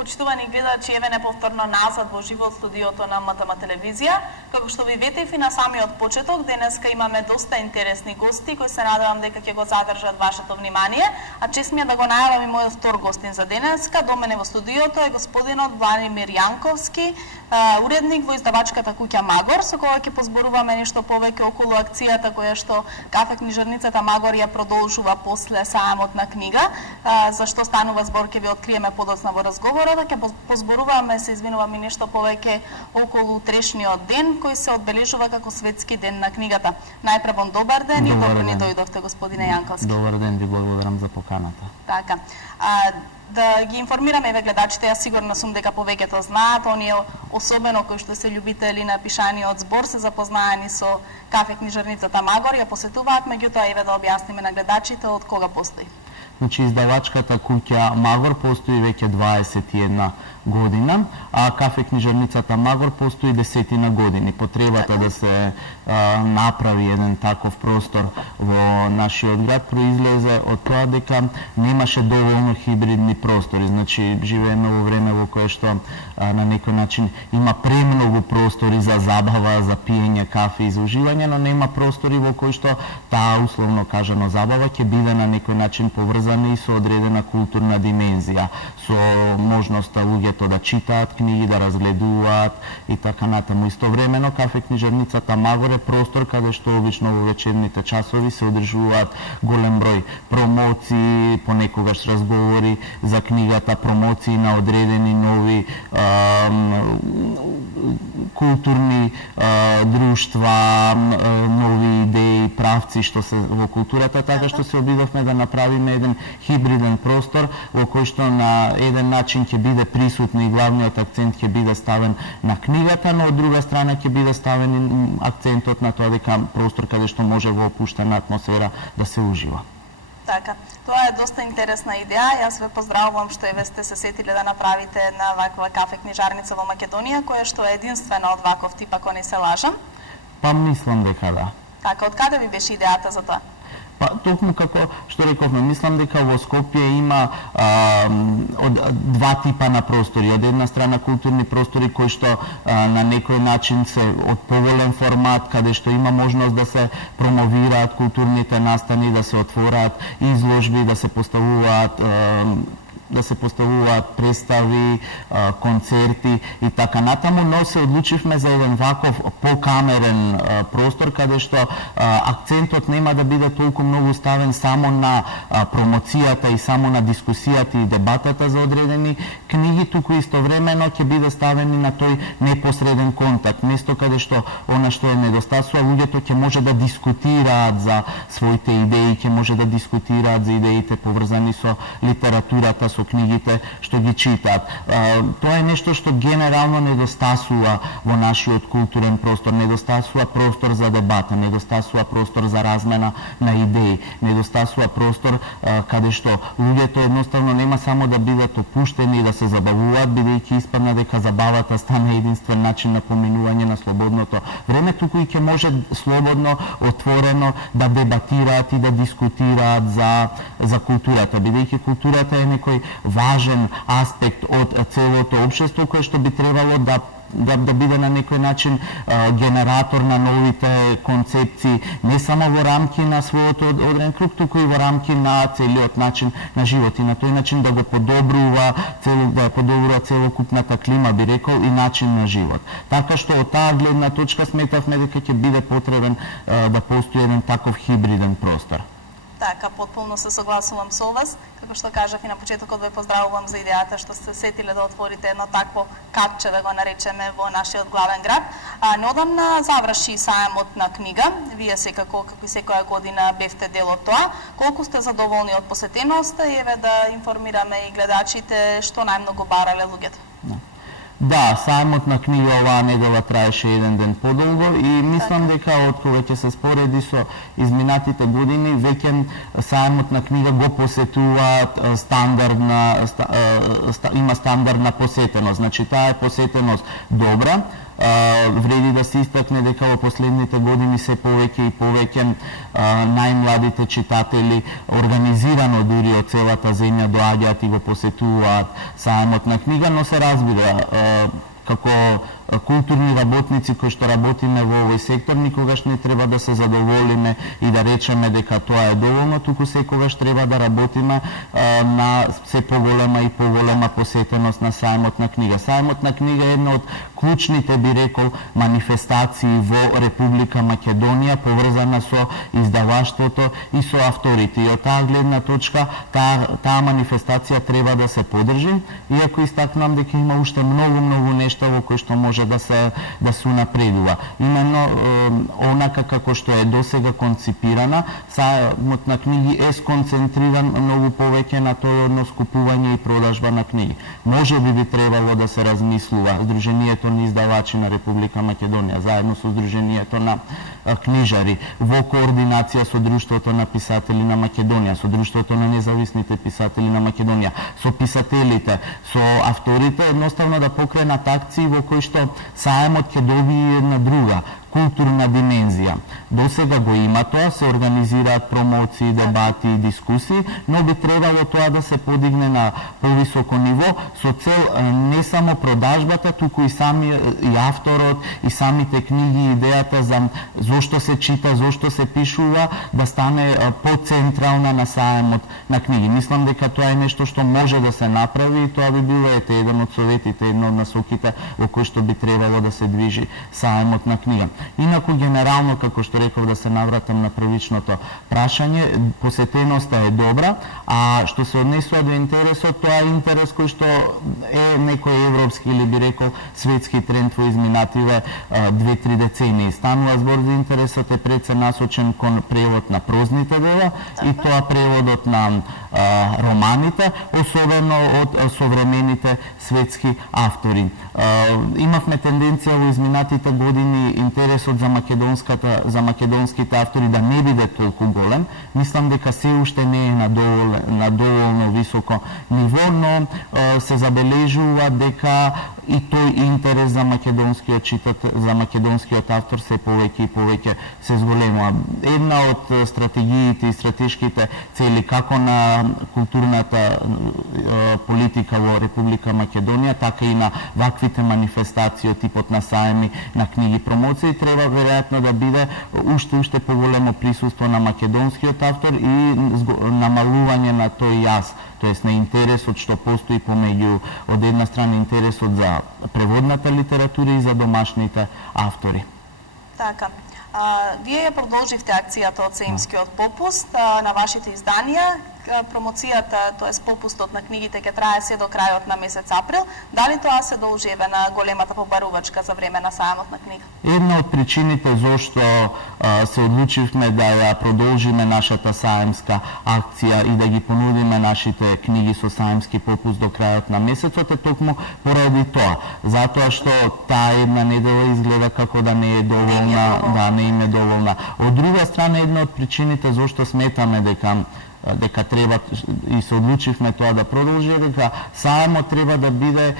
Почитувани гледачи, еве неповторно назад во живот студиото на МТМ телевизија. Како што ви ветив и на самиот почеток, денеска имаме доста интересни гости кои се надевам дека ќе го задржат вашето внимание, а чест ми е да го најавам и мојот втор гостин за денеска. До мене во студиото е господинот Владимир Јанковски, уредник во издавачката куќа Магор, со која ќе позборуваме нешто повеќе околу акцијата која што кафе книжарницата Магор ја продолжува после сајамот на книга. За што станува збор ќе ви откриеме подоцна во разговорот, да ќе позборуваме, се извинувам, и нешто повеќе околу утрешниот ден кој се одбележува како светски ден на книгата. Најпрво добар ден и добро ни дојдовте, господине Јанковски. Добар ден, ви благодарам за поканата. Така. Да ги информираме еве гледачите, јас сигурна сум дека повеќето знаат, оние особено кои што се љубители на пишаниот збор се запознаени со кафе книжарницата Магор, ја посетуваат, меѓутоа еве да објасниме на гледачите од кога постои. Значи, издавачката куќа Магор постои веќе 21 година, а кафе книжарницата Магор постои 10 години. Потребата да се направи еден таков простор во нашиот град произлезе од тоа дека немаше доволно хибридни простори. Значи, живееме во време во кое што на некој начин има премногу простори за забава, за пиење кафе и за уживање, но нема простори во кои што таа условно кажано забава ќе биде на некој начин поврзана и со одредена културна димензија, со можноста луѓето да читаат книги, да разгледуваат и така натаму. Истовремено кафе книжарницата Магор е простор каде што обично во вечерните часови се одржуваат голем број промоции, понекогаш разговори за книгата, промоции на одредени нови културни друштва, нови идеи, правци што се во културата, така што се обидовме да направиме еден хибриден простор во кој што на еден начин ќе биде присутен и главниот акцент ќе биде ставен на книгата, но од друга страна ќе биде ставен акцентот на тоа дека простор каде што може во опуштена атмосфера да се ужива. Така, тоа е доста интересна идеја. Јас ве поздравувам што еве сте се сетиле да направите една ваква кафе книжарница во Македонија, која што е единствена од ваков тип, ако не се лажам. Па мислам дека да. Така, од каде ви беше идејата за тоа? Па токму како што рековме, мислам дека во Скопје има два типа на простори. Од една страна културни простори кои што на некој начин се од поволен формат, каде што има можност да се промовираат културните настани, да се отвораат изложби, да се поставуваат представи, концерти и така натаму, но се одлучивме за еден ваков покамерен простор каде што акцентот нема да биде толку многу ставен само на промоцијата и само на дискусијата и дебатата за одредени книги, туку истовремено ќе биде ставен и на тој непосреден контакт, место каде што она што е недостасува, луѓето ќе може да дискутираат за своите идеи, ќе може да дискутираат за идеите поврзани со литературата, со книгите што ги читаат. Тоа е нешто што генерално недостасува во нашиот културен простор, недостасува простор за дебата, недостасува простор за размена на идеи, недостасува простор каде што луѓето едноставно нема само да бидат опуштени и да се забавуваат, бидејќи испадна дека забавата стане единствен начин на поминување на слободното време, туку и ќе може слободно, отворено да дебатираат и да дискутираат за културата, бидејќи културата е некој важен аспект од целото општество кој што би требало да биде на некој начин генератор на новите концепции, не само во рамки на својот одреден круг, туку и во рамки на целиот начин на живот и на тој начин да го подобрува целокупната клима, би рекол, и начин на живот. Така што од таа гледна точка сметавме дека ќе биде потребен да постои еден таков хибриден простор. Така, потполно се согласувам со вас. Како што кажав и на почетокот, ве поздравувам за идејата што сте сетиле да отворите едно такво катче, да го наречеме, во нашиот главен град. Неодамна заврши сајамот на книга. Вие секако, како и секоја година, бевте дел од тоа. Колку сте задоволни од посетеноста и еве да информираме и гледачите што најмногу барале луѓето? Да, сајмот на книга оваа недела траеше еден ден подолго и мислам дека од кога ќе се спореди со изминатите години, веќе сајмот на книга го посетуваат има стандардна посетеност. Значи, таа е посетеност добра. вреди да се истакне дека во последните години се повеќе и повеќе најмладите читатели организирано дури од целата земја доаѓаат и го посетуваат сајмот на книга, но се разбира како културни работници кои што работиме во овој сектор, никогаш не треба да се задоволиме и да речеме дека тоа е доволно, туку секогаш треба да работиме на се поголема и поголема посетеност на сајмот на книга. Сајмот на книга е една од клучните, би рекол, манифестации во Република Македонија, поврзана со издаваштвото и со авторите. И од таа гледна точка, таа манифестација треба да се подржи, иако истакнам дека има уште многу нешта во кои што може да се унапредува. Именно онака како што е досега конципирана, сајмот на книги е сконцентриран многу повеќе на тој однос купување и продажба на книги. Може би требало да се размислува Сдруженијето на издавачи на Република Македонија, заедно со Сдруженијето на книжари, во координација со Друштвото на писатели на Македонија, со Друштвото на независните писатели на Македонија, со писателите, со авторите, едноставно да покренат акции во кои што сајмот ќе добие една друга културна димензија. Досега го има тоа, се организираат промоции, дебати и дискусии, но би требало тоа да се подигне на повисоко ниво со цел не само продажбата, туку и авторот, и самите книги, идејата за зошто се чита, зошто се пишува, да стане поцентрална на сајмот на книги. Мислам дека тоа е нешто што може да се направи и тоа би било еден од советите, една од насоките во кои што би требало да се движи сајмот на книга. Инаку, генерално, како што реков, да се навратам на првичното прашање, посетеноста е добра, а што се однесува до интересот, тоа е интерес кој што е некој европски или би рекол светски тренд во изминативе 2-3 децении. Станува збор за интересот е пред се насочен кон превод на прозните дела и тоа преводот на романите, особено од современите светски автори. Имавме тенденција во изминатите години интересот за македонските автори да не биде толку голем. Мислам дека се уште не е на доволно високо ниво, но се забележува дека и тој интерес за македонскиот читател, за македонскиот автор се повеќе и повеќе се зголемува. Една од стратегиите и стратешките цели како на културната политика во Република Македонија, така и на ваквите манифестации од типот на сајми на книги промоции, треба веројатно да биде уште поголемо присуство на македонскиот автор и намалување на тој јаз, тоест на интересот што постои помеѓу од една страна интересот за преводната литература и за домашните автори. Така. Вие ја продолживте акцијата од Сеимскиот попуст на вашите изданија. Промоцијата, тоест попустот на книгите ќе трае се до крајот на месец април. Дали тоа се должи на големата побарувачка за време на сајмот на книга? Една од причините зошто се одлучивме да ја продолжиме нашата саемска акција и да ги понудиме нашите книги со саемски попуст до крајот на месецот е токму поради тоа. Затоа што таа една недела изгледа како да не е доволна, не им е доволна. Од друга страна, една од причините зошто сметаме дека треба и се одлучивме тоа да продолжи, дека сајмот треба да биде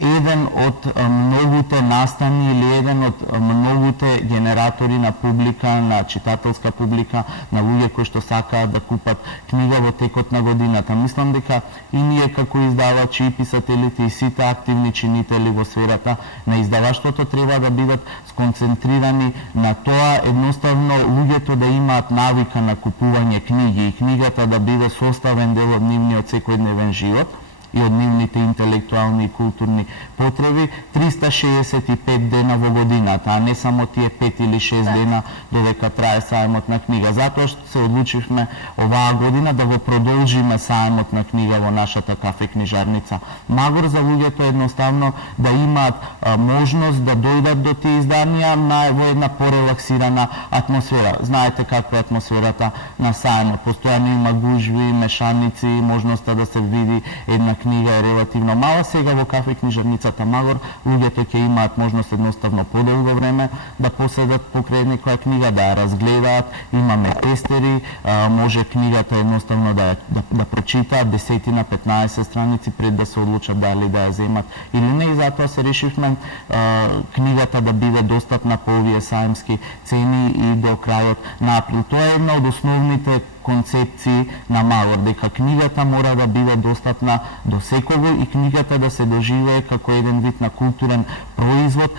еден од многуте настани или еден од многуте генератори на публика, на читателска публика, на луѓе кои што сакаат да купат книга во текот на годината. Мислам дека и ние како издавачи, и писателите, и сите активни чинители во сферата на издаваштвото треба да бидат сконцентрирани на тоа едноставно луѓето да имаат навика на купување книги и книгата да биде составен дел од нивниот секојдневен живот и од нивните интелектуални и културни потреби 365 дена во годината, а не само тие 5 или 6 дена додека трае сајмот на книга. Затоа што се одлучивме оваа година да го продолжиме сајмот на книга во нашата кафе книжарница Магор, за луѓето едноставно да имаат можност да дојдат до тие изданија во една порелаксирана атмосфера. Знаете каква е атмосферата на сајмот. Постојано има гужви, мешаници, можноста да се види една книга е релативно мала. Сега во кафе книжарницата Магор луѓето ќе имаат можност едноставно подолго време да поседат покрај некоја книга, да ја разгледаат, имаме тестери, може книгата едноставно да прочитаат 10-15 страници пред да се одлучат дали да ја земат или не, и затоа се решивме книгата да биде достапна по овие саемски цени и до крајот на април. Тоа е една од основните концепции на Магор, дека книгата мора да биде достапна до секого и книгата да се доживее како еден вид на културен производ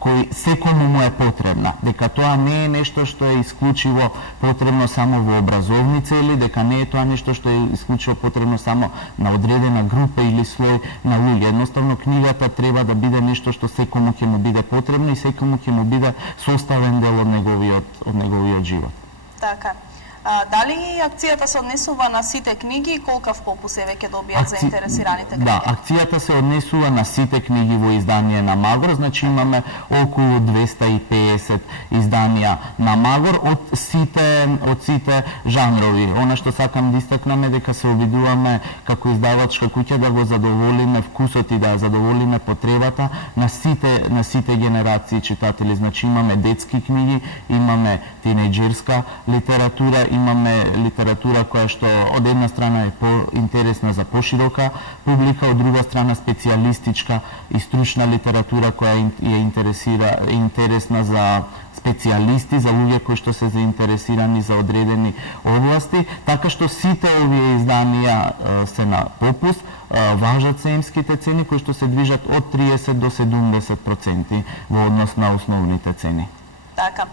кој секому му е потребна, дека тоа не е нешто што е исклучиво потребно само во образовни цели, дека не е тоа нешто што е исклучиво потребно само на одредена група или слој на луѓе. Едноставно книгата треба да биде нешто што секому ќе му биде потребно и секому ќе му биде составен дел од неговиот живот. Така. Дали акцијата се однесува на сите книги и колкав попус ќе добијат заинтересираните книги? Да, акцијата се однесува на сите книги во издание на Магор, значи имаме околу 250 изданија на Магор од сите жанрови. Она што сакам да истакнам е дека се обидуваме како издавачка куќа да го задоволиме вкусот и да задоволиме потребата на сите генерации читатели. Значи имаме детски книги, имаме тинејџерска литература, имаме литература која што од една страна е поинтересна за поширока публика, од друга страна специјалистичка и стручна литература која е интересна за специјалисти, за луѓе кои што се заинтересирани за одредени области, така што сите овие изданија се на попуст, важат саемските цени кои што се движат од 30 до 70% во однос на основните цени. Така.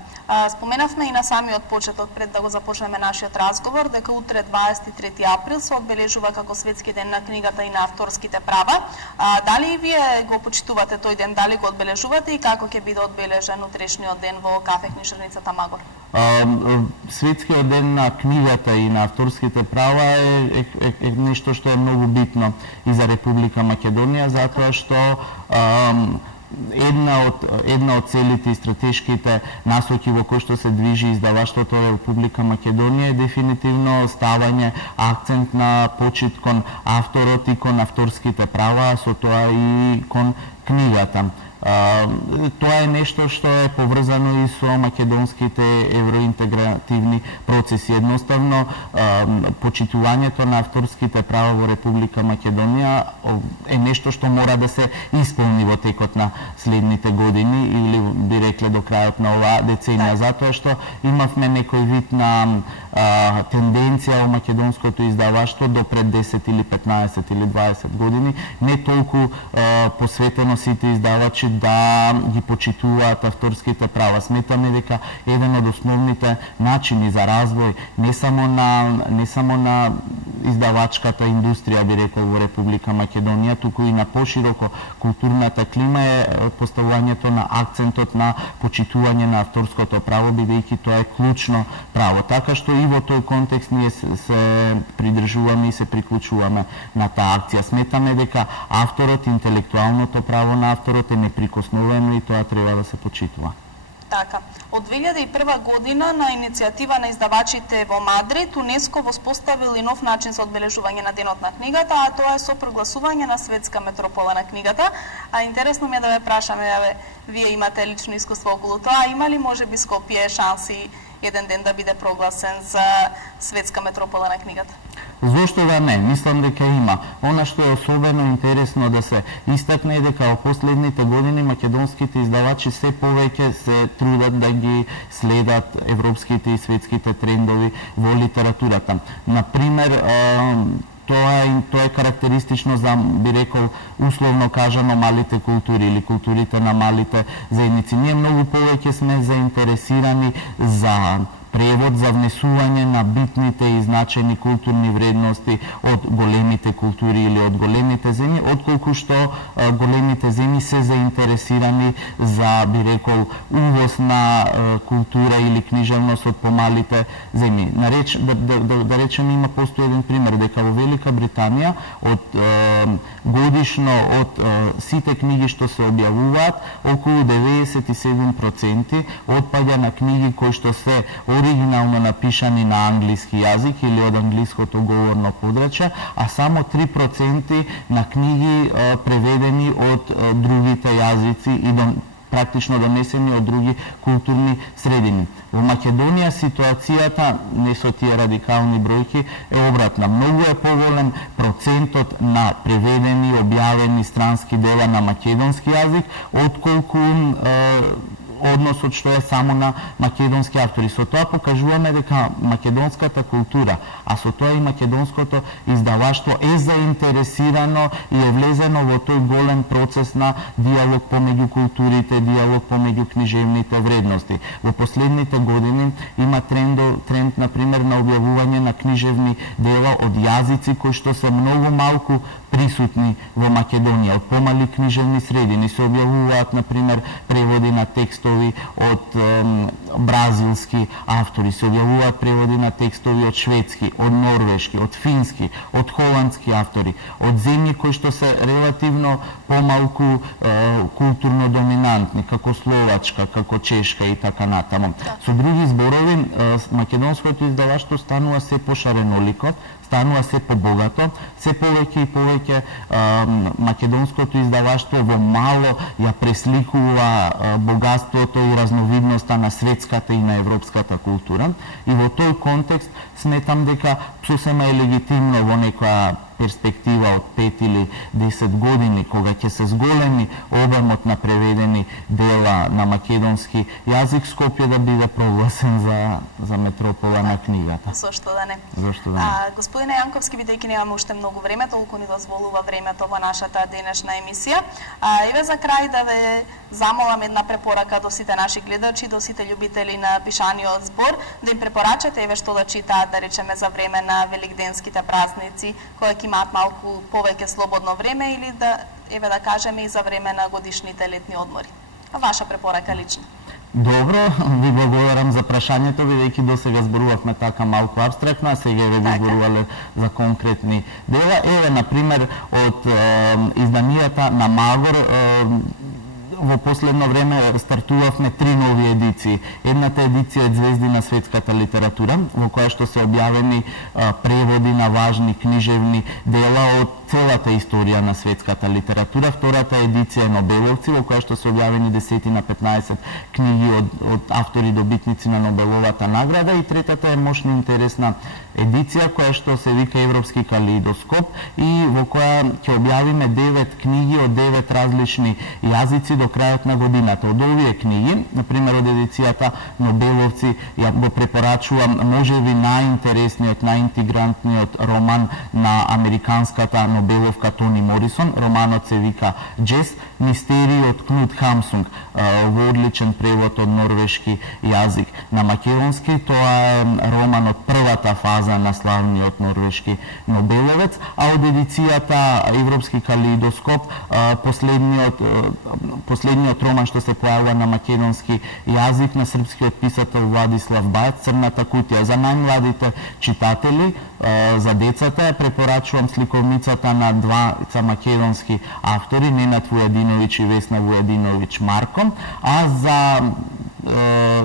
Споменавме и на самиот почеток, пред да го започнеме нашиот разговор, дека утре 23 април се одбележува како Светски ден на книгата и на авторските права. Дали и вие го почитувате тој ден, дали го одбележувате и како ќе биде одбележен утрешниот ден во кафе книжарницата Магор? Светскиот ден на книгата и на авторските права е нешто што е многу битно и за Република Македонија, затоа што една од целите и стратешките насоки во кои што се движи издаваштвото Република Македонија е дефинитивно ставање акцент на почит кон авторот и кон авторските права, со тоа и кон книгата. Тоа е нешто што е поврзано и со македонските евроинтегративни процеси. Едноставно, почитувањето на авторските права во Република Македонија е нешто што мора да се исполни во текот на следните години или би рекле до крајот на оваа деценија, затоа што имавме некој вид на тенденција во македонското издаваштво до пред 10 или 15 или 20 години, не толку посветено сите издавачи да ги почитуваат авторските права. Сметаме дека еден од основните начини за развој не само на издавачката индустрија, би рекол, во Република Македонија, туку и на пошироко културната клима е поставувањето на акцентот на почитување на авторското право, бидејќи тоа е клучно право. Така што и во тој контекст ние се придржуваме и се приклучуваме на таа акција. Сметаме дека авторот, интелектуалното право на авторот е неприкосновено и тоа треба да се почитува. Така. Од 2001 година на иницијатива на издавачите во Мадрид, УНЕСКО воспоставил и нов начин за одбележување на денот на книгата, а тоа е со прогласување на светска метропола на книгата. А интересно ми е да ве прашаме, вие имате лично искуство околу тоа, има ли можеби Скопје шанси еден ден да биде прогласен за светска метропола на книгата? Зошто да не? Мислам дека има. Она што е особено интересно да се истакне е дека во последните години македонските издавачи се повеќе се трудат да ги следат европските и светските трендови во литературата. Например, тоа е карактеристично за, би рекол, условно кажано, малите култури или културите на малите заедници. Ние многу повеќе сме заинтересирани за превод, за внесување на битните и значајни културни вредности од големите култури или од големите земји, отколку што големите земји се заинтересирани за, би рекол, увоз на култура или книжевност од помалите земји. Да речем, постои еден пример, дека во Велика Британија годишно од сите книги што се објавуваат, околу 97% отпаѓа на книги кои што се од оригинално напишани на англиски јазик или од англиското говорно подрачје, а само 3% на книги преведени од другите јазици и практично донесени од други културни средини. Во Македонија ситуацијата, не со тие радикални бројки, е обратна. Многу е поголем процентот на преведени, објавени странски дела на македонски јазик, отколку односот што е само на македонски автори. Со тоа покажуваме дека македонската култура, а со тоа и македонското издаваштво е заинтересирано и е влезено во тој голем процес на диалог помеѓу културите, диалог помеѓу книжевните вредности. Во последните години има тренд например на објавување на книжевни дела од јазици кои што се многу малку присутни во Македонија, од помали книжевни средини. Се објавуваат например преводи на текстови од бразилски автори, се објавуваат преводи на текстови од шведски, од норвешки, од фински, од холандски автори, од земји кои што се релативно помалку културно доминантни, како Словачка, како Чешка и така натаму. Со други зборови, македонското издаваштво станува се пошаренолико, станува се побогато, се повеќе и повеќе македонското издаваштво во мало ја пресликува богатството и разновидноста на светската и на европската култура. И во тој контекст сметам дека сосема е легитимно во некоја перспектива од 5 или 10 години, кога ќе се зголеми обемот на преведени дела на македонски јазик, Скопје да биде прогласен за метропола на книгата. Зошто да не? Зошто да не? Господине Јанковски, бидејќи немаме уште многу време, толку ни дозволува времето во нашата денешна емисија. Еве за крај да ве замолам една препорака до сите наши гледачи, до сите љубители на пишаниот збор, да им препорачате еве што да читаат, да речеме за време на великденските празници, кои ќе имаат малку повеќе слободно време, или да кажеме и за време на годишните летни одмори. Ваша препорака лично. Добро, ви благодарам за прашањето, бидејќи досега зборувавме така малку абстрактно, а сега ве зборувале за конкретни дела. Еве, например, од изданијата на Магор, во последно време стартувавме 3 нови едиции. Едната едиција е Звезди на светската литература, во која што се објавени преводи на важни книжевни дела од целата историја на светската литература. Втората едиција е Нобеловци, во која што се објавени 10 на 15 книги од автори добитници на Нобеловата награда. И третата е мощна интересна едиција која што се вика Европски калеидоскоп и во која ќе објавиме 9 книги од 9 различни јазици до крајот на годината. Од овие книги, например од едицијата Нобеловци, ја го препорачувам можеби најинтересниот, најинтегрантниот роман на американската Нобеловка Тони Морисон. Романот се вика Джес, мистерии од Кнут Хамсунг, во одличен превод од норвешки јазик на македонски. Тоа е роман од првата фаза на славниот норвешки Нобеловец, а од едицијата Европски калеидоскоп последниот роман што се појавува на македонски јазик на српскиот писател Владислав Бајац, Црната кутија. За најмладите читатели, за децата, препорачувам сликовницата на двајца македонски автори, Ненад Вујадиновиќ и Весна Вујадиновиќ Марком, а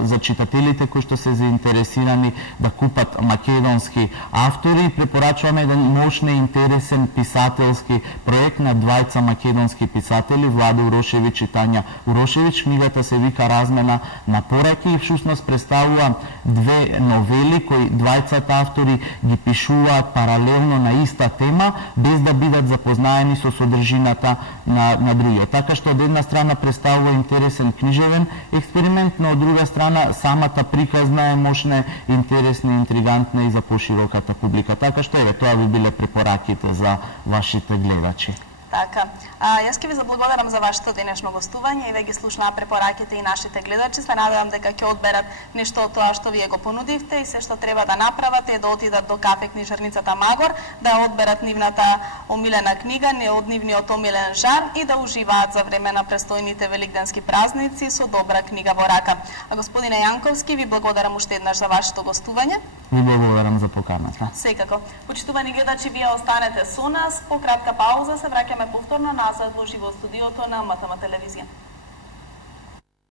за читателите кои што се заинтересирани да купат македонски автори, препорачуваме еден мощен и интересен писателски проект на двајца македонски писатели, Владо Урошевиќ и Тања Урошевиќ. Книгата се вика Размена на пораки и всушност представува две новели кои двајцата автори ги пишуваат паралелно на иста тема, без да бидат запознаени со содржината на другиот. Така што од една страна представува интересен книжевен експеримент, но од друга страна самата приказна е мощна, интересна, интригантна и за пошироката публика. Така што еве тоа би биле препораките за вашите гледачи. Така. Јас ќе ви заблагодарам за вашето денешно гостување и ве ги слушнаа препораките и нашите гледачи. Се надевам дека ќе одберат нешто од тоа што вие го понудивте и се што треба да направат е да отидат до кафе книжарницата Магор, да одберат нивната омилена книга, од нивниот омилен жар и да уживаат за време на престојните великденски празници со добра книга во рака. Господине Јанковски, ви благодарам уште еднаш за вашето гостување. Ви благодарам за поканата. Секако. Почитувани гледачи, вие останете со нас. По кратка пауза се враќаме повторно назад во живо студиото на МТМ телевизија.